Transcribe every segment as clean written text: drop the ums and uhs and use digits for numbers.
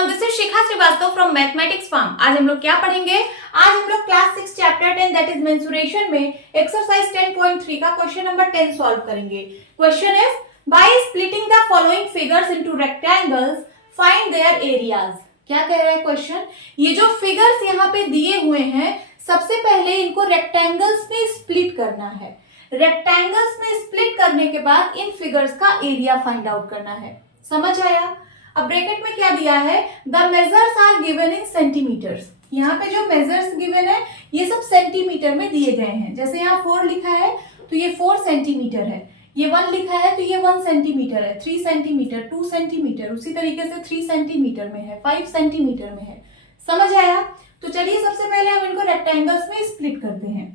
Everyone, this is Shikha Srivastava from mathematics farm. आज हम लोग क्या पढ़ेंगे? आज हम लोग class 6 chapter 10 that is mensuration में एक्सरसाइज 10.3 का क्वेश्चन नंबर 10 सॉल्व करेंगे। Question is by splitting the following figures into rectangles find their areas. क्या कह रहा है क्वेश्चन? ये जो फिगर्स यहाँ पे दिए हुए हैं, सबसे पहले इनको रेक्टेंगल्स में स्प्लिट करना है। रेक्टेंगल्स में स्प्लिट करने के बाद इन फिगर्स का एरिया फाइंड आउट करना है। समझ आया? अब ब्रैकेट में क्या दिया है? The measures are given in centimetres. यहाँ पे जो मेजर्स गिवन है ये सब सेंटीमीटर में दिए गए हैं। जैसे यहाँ 4 लिखा है तो ये 4 सेंटीमीटर है, ये 1 लिखा है तो ये 1 सेंटीमीटर है, 3 सेंटीमीटर, 2 सेंटीमीटर, उसी तरीके से 3 सेंटीमीटर में है, 5 सेंटीमीटर में है। समझ आया? तो चलिए सबसे पहले हम इनको रेक्टेंगल्स में स्प्लिट करते हैं।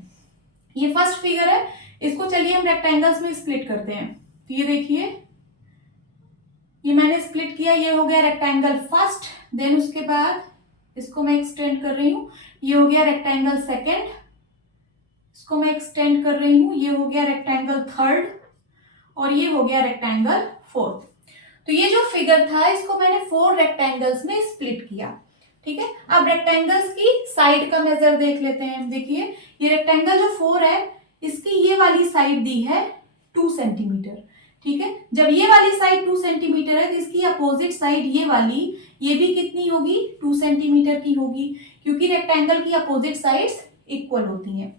ये फर्स्ट फिगर है, इसको चलिए हम रेक्टेंगल्स में स्प्लिट करते हैं। तो ये देखिए, ये मैंने स्प्लिट किया, ये हो गया रेक्टेंगल फर्स्ट। देन उसके बाद इसको मैं एक्सटेंड कर रही हूँ, ये हो गया रेक्टेंगल सेकेंड। इसको मैं एक्सटेंड कर रही हूँ, ये हो गया रेक्टेंगल थर्ड, और ये हो गया रेक्टेंगल फोर्थ। तो ये जो फिगर था इसको मैंने 4 रेक्टेंगल्स में स्प्लिट किया। ठीक है, अब रेक्टेंगल्स की साइड का मेजर देख लेते हैं। देखिए, ये रेक्टेंगल जो 4 है इसकी ये वाली साइड दी है 2 सेंटीमीटर। ठीक है, जब ये वाली साइड 2 सेंटीमीटर है तो इसकी अपोजिट साइड ये वाली, ये भी कितनी होगी? 2 सेंटीमीटर की होगी, क्योंकि रेक्टेंगल की अपोजिट साइड्स इक्वल होती हैं।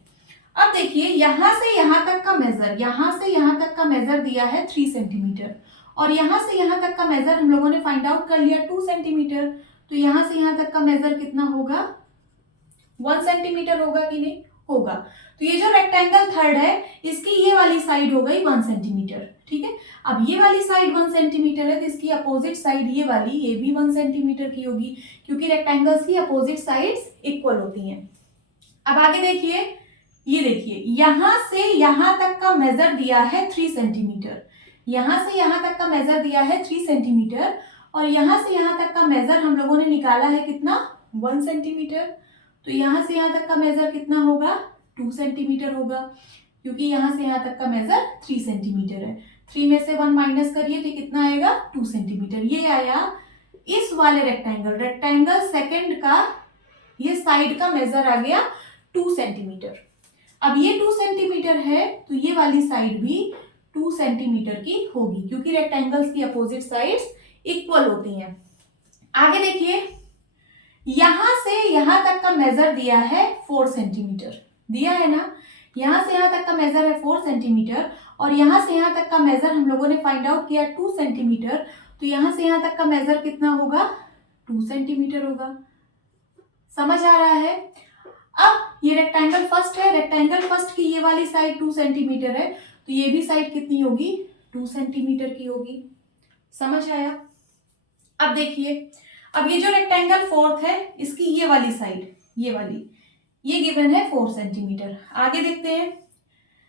अब देखिए, यहां से यहां तक का मेजर, यहां से यहां तक का मेजर दिया है 3 सेंटीमीटर, और यहां से यहां तक का मेजर हम लोगों ने फाइंड आउट कर लिया 2 सेंटीमीटर। तो यहां से यहां तक का मेजर कितना होगा? 1 सेंटीमीटर होगा कि नहीं? होगा। तो ये जो रेक्टेंगल थर्ड है इसकी ये वाली साइड हो गई 1 सेंटीमीटर। ठीक है, अब ये वाली साइड 1 सेंटीमीटर है तो इसकी अपोजिट साइड ये वाली, ये भी 1 सेंटीमीटर की होगी, क्योंकि रेक्टेंगल्स की अपोजिट साइड्स इक्वल होती हैं। अब आगे देखिए, ये देखिए, यहां से यहां तक का मेजर दिया है 3 सेंटीमीटर। यहां से यहां तक का मेजर दिया है 3 सेंटीमीटर, और यहां से यहां तक का मेजर हम लोगों ने निकाला है कितना? 1 सेंटीमीटर। तो यहां से यहां तक का मेजर कितना होगा? 2 सेंटीमीटर होगा, क्योंकि यहां से यहां तक का मेजर 3 सेंटीमीटर है। 3 में से 1 माइनस करिए तो कितना आएगा? 2 सेंटीमीटर। ये आया इस वाले रेक्टेंगल सेकंड का, ये साइड का मेजर आ गया 2 सेंटीमीटर। अब ये 2 सेंटीमीटर है तो ये वाली साइड भी 2 सेंटीमीटर की होगी, क्योंकि रेक्टेंगल्स की अपोजिट साइड्स इक्वल होती हैं। आगे देखिए, यहां से यहां तक का मेजर दिया है 4 सेंटीमीटर, दिया है ना? यहां से यहां तक का मेजर है 4 सेंटीमीटर, और यहां से यहां तक का मेजर हम लोगों ने फाइंड आउट किया 2 सेंटीमीटर। तो यहां से यहां तक का मेजर कितना होगा? 2 सेंटीमीटर होगा। समझ आ रहा है? अब ये रेक्टेंगल फर्स्ट है, रेक्टेंगल फर्स्ट की ये वाली साइड 2 सेंटीमीटर है, तो ये भी साइड कितनी होगी? 2 सेंटीमीटर की होगी। समझ आया? अब देखिए, अब ये जो रेक्टेंगल फोर्थ है इसकी ये वाली साइड, ये वाली, ये गिवन है 4 सेंटीमीटर। आगे देखते हैं,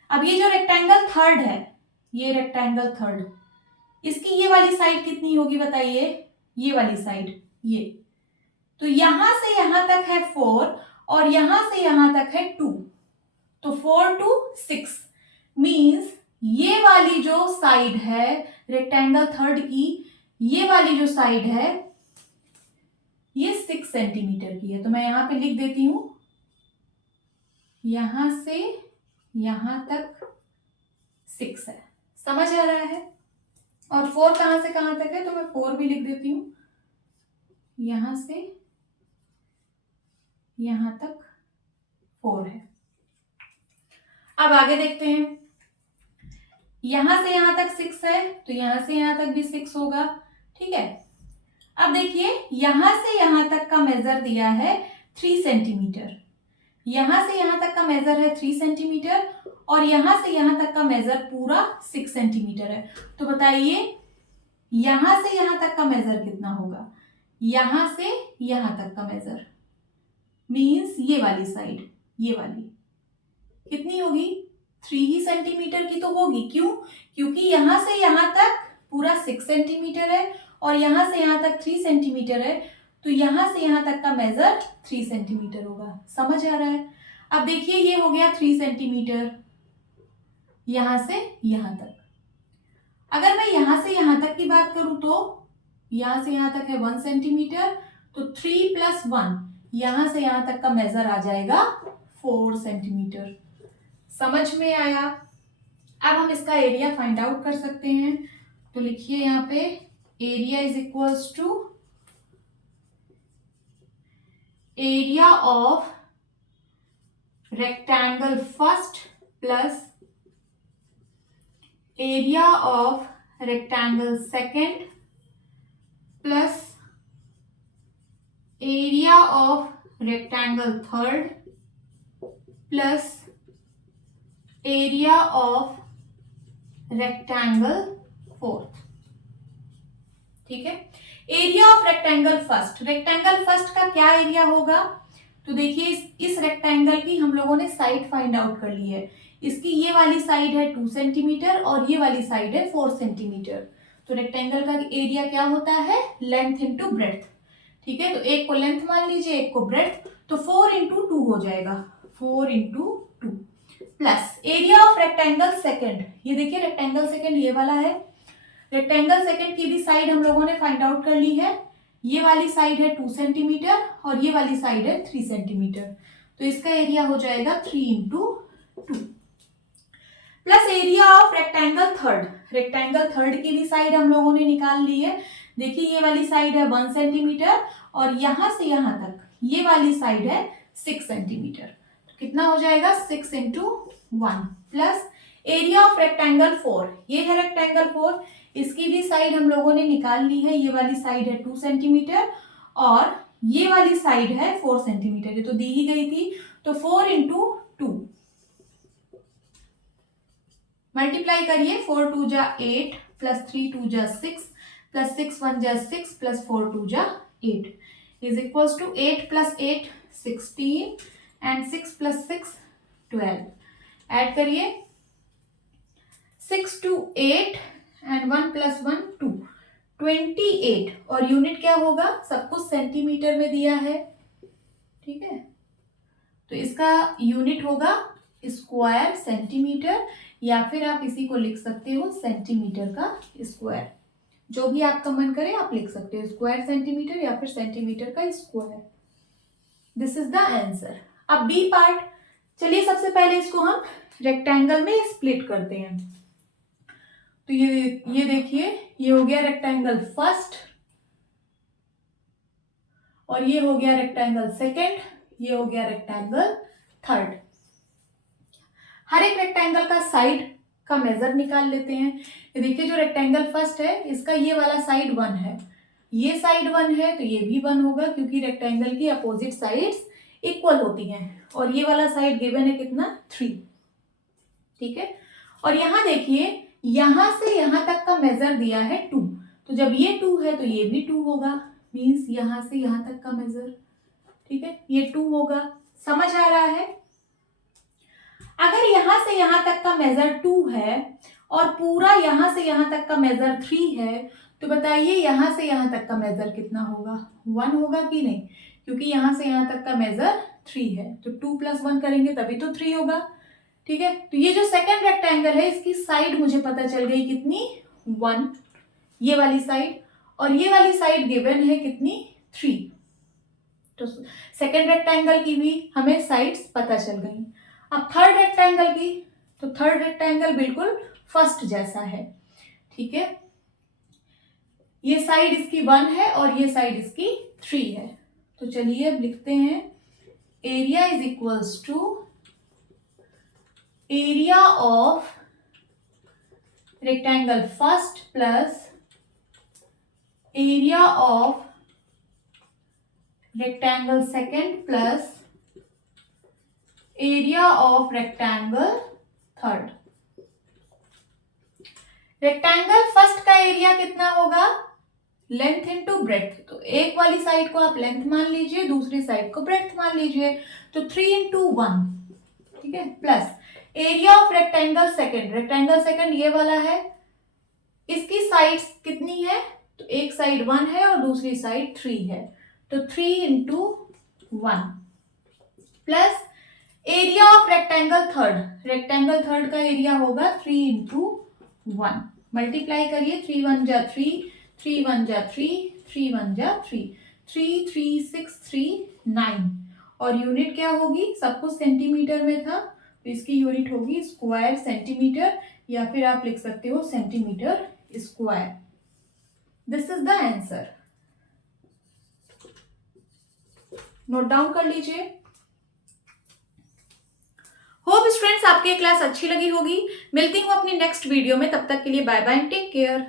अब ये जो रेक्टेंगल थर्ड है, ये रेक्टेंगल थर्ड, इसकी ये वाली साइड कितनी होगी बताइए? ये वाली साइड, ये, तो यहां से यहां तक है 4 और यहां से यहां तक है 2, तो 4 to 6 मीन्स ये वाली जो साइड है रेक्टेंगल थर्ड की, ये वाली जो साइड है ये 6 सेंटीमीटर की है। तो मैं यहां पे लिख देती हूं, यहां से यहां तक 6 है। समझ आ रहा है? और 4 कहां से कहां तक है? तो मैं 4 भी लिख देती हूं, यहां से यहां तक 4 है। अब आगे देखते हैं, यहां से यहां तक 6 है तो यहां से यहां तक भी 6 होगा। ठीक है, अब देखिए, यहां से यहां तक का मेजर दिया है 3 सेंटीमीटर, यहां से यहां तक का मेजर है 3 सेंटीमीटर, और यहां से यहां तक का मेजर पूरा 6 सेंटीमीटर है। तो बताइए यहां से यहां तक का मेजर कितना होगा? यहां से यहां तक का मेजर मीन्स ये वाली साइड, ये वाली कितनी होगी? 3 ही सेंटीमीटर की तो होगी। क्यों? क्योंकि यहां से यहां तक पूरा 6 सेंटीमीटर है और यहां से यहां तक 3 सेंटीमीटर है, तो यहां से यहां तक का मेजर 3 सेंटीमीटर होगा। समझ आ रहा है? अब देखिए, ये हो गया 3 सेंटीमीटर यहां से यहां तक। अगर मैं यहां से यहां तक की बात करूं तो यहां से यहां तक है 1 सेंटीमीटर, तो 3 प्लस 1 यहां से यहां तक का मेजर आ जाएगा 4 सेंटीमीटर। समझ में आया? अब हम इसका एरिया फाइंड आउट कर सकते हैं। तो लिखिए यहाँ पे area is equals to area of rectangle first plus area of rectangle second plus area of rectangle third plus area of rectangle fourth. ठीक है, area of rectangle first, rectangle first का क्या एरिया होगा? तो देखिए इस रेक्टेंगल की हम लोगों ने साइड फाइंड आउट कर ली है। इसकी ये वाली साइड है 2 सेंटीमीटर और ये वाली साइड है 4 सेंटीमीटर। तो रेक्टेंगल का एरिया क्या होता है? Length into breadth. ठीक है, तो एक को लेंथ मान लीजिए, एक को ब्रेड्थ, तो 4 इंटू 2 हो जाएगा, 4 into 2 plus area of rectangle second. ये देखिए रेक्टेंगल सेकेंड ये वाला है। रेक्टेंगल सेकेंड की भी साइड हम लोगों ने फाइंड आउट कर ली है। ये वाली साइड है 2 सेंटीमीटर और ये वाली साइड है 3 सेंटीमीटर। तो इसका एरिया हो जाएगा 3 into 2 plus area of rectangle third. Rectangle third की भी साइड हम लोगों ने निकाल ली है। देखिए ये वाली साइड है 1 सेंटीमीटर और यहां से यहां तक ये वाली साइड है 6 सेंटीमीटर। तो कितना हो जाएगा? 6 into 1 plus area of rectangle 4। ये है रेक्टेंगल 4, इसकी भी साइड हम लोगों ने निकाल ली है। ये वाली साइड है 2 सेंटीमीटर और ये वाली साइड है 4 सेंटीमीटर। ये तो दी ही गई थी, तो 4 इंटू 2 मल्टीप्लाई करिए। 4 2 जा 8 प्लस 3 2 जा 6 प्लस 6 1 जा 6 प्लस 4 2 जा 8 is equals to 8 plus 8 16 and 6 plus 6 12। Add करिए 6 2 8 एंड 1 प्लस 1 2 28। और यूनिट क्या होगा? सब कुछ सेंटीमीटर में दिया है। ठीक है, तो इसका यूनिट होगा स्क्वायर सेंटीमीटर, या फिर आप इसी को लिख सकते हो सेंटीमीटर का स्क्वायर। जो भी आपका मन करे आप लिख सकते हो, स्क्वायर सेंटीमीटर या फिर सेंटीमीटर का square. This is the answer. अब बी पार्ट, चलिए सबसे पहले इसको हम रेक्टेंगल में स्प्लिट करते हैं। तो ये देखिए ये हो गया रेक्टेंगल फर्स्ट और ये हो गया रेक्टेंगल सेकेंड, ये हो गया रेक्टेंगल थर्ड। हर एक रेक्टेंगल का साइड का मेजर निकाल लेते हैं। ये देखिए जो रेक्टेंगल फर्स्ट है इसका ये वाला साइड 1 है, ये साइड 1 है तो ये भी 1 होगा क्योंकि रेक्टेंगल की अपोजिट साइड्स इक्वल होती हैं। और ये वाला साइड गिवन है कितना? 3। ठीक है, और यहां देखिए यहां से यहां तक का मेजर दिया है 2, तो जब ये 2 है तो ये भी 2 होगा, मीन्स यहां से यहां तक का मेजर, ठीक है, ये 2 होगा। समझ आ रहा है? अगर यहां से यहां तक का मेजर 2 है और पूरा यहां से यहां तक का मेजर 3 है, तो बताइए यहां से यहां तक का मेजर कितना होगा? 1 होगा कि नहीं? क्योंकि यहां से यहां तक का मेजर 3 है, तो 2 प्लस 1 करेंगे तभी तो 3 होगा। ठीक है, तो ये जो सेकंड रेक्टेंगल है इसकी साइड मुझे पता चल गई कितनी? 1, ये वाली साइड, और ये वाली साइड गिवन है कितनी? 3। तो सेकंड रेक्टेंगल की भी हमें साइड्स पता चल गई। अब थर्ड रेक्टेंगल की, तो थर्ड रेक्टेंगल बिल्कुल फर्स्ट जैसा है। ठीक है, ये साइड इसकी 1 है और ये साइड इसकी 3 है। तो चलिए अब लिखते हैं area is equals to area of rectangle first plus area of rectangle second plus area of rectangle third. Rectangle first का एरिया कितना होगा? Length into breadth. तो एक वाली साइड को आप लेंथ मान लीजिए, दूसरी साइड को ब्रेड्थ मान लीजिए, तो 3 इंटू 1, ठीक है, plus area of rectangle second. Rectangle second ये वाला है, इसकी साइड्स कितनी है? तो एक साइड 1 है और दूसरी साइड 3 है, तो 3 into 1 plus area of rectangle third. Rectangle third का एरिया होगा 3 इंटू 1। मल्टीप्लाई करिए, 3 1 जा 3, 3 1 जा 3, 3 1 जा 3, 3 3 6 3 9। और यूनिट क्या होगी, सब कुछ सेंटीमीटर में था तो इसकी यूनिट होगी स्क्वायर सेंटीमीटर, या फिर आप लिख सकते हो centimetre square. This is the answer. Note down कर लीजिए। होप स्टूडेंट्स आपके क्लास अच्छी लगी होगी। मिलती हूँ अपनी नेक्स्ट वीडियो में, तब तक के लिए बाय बाय, टेक केयर।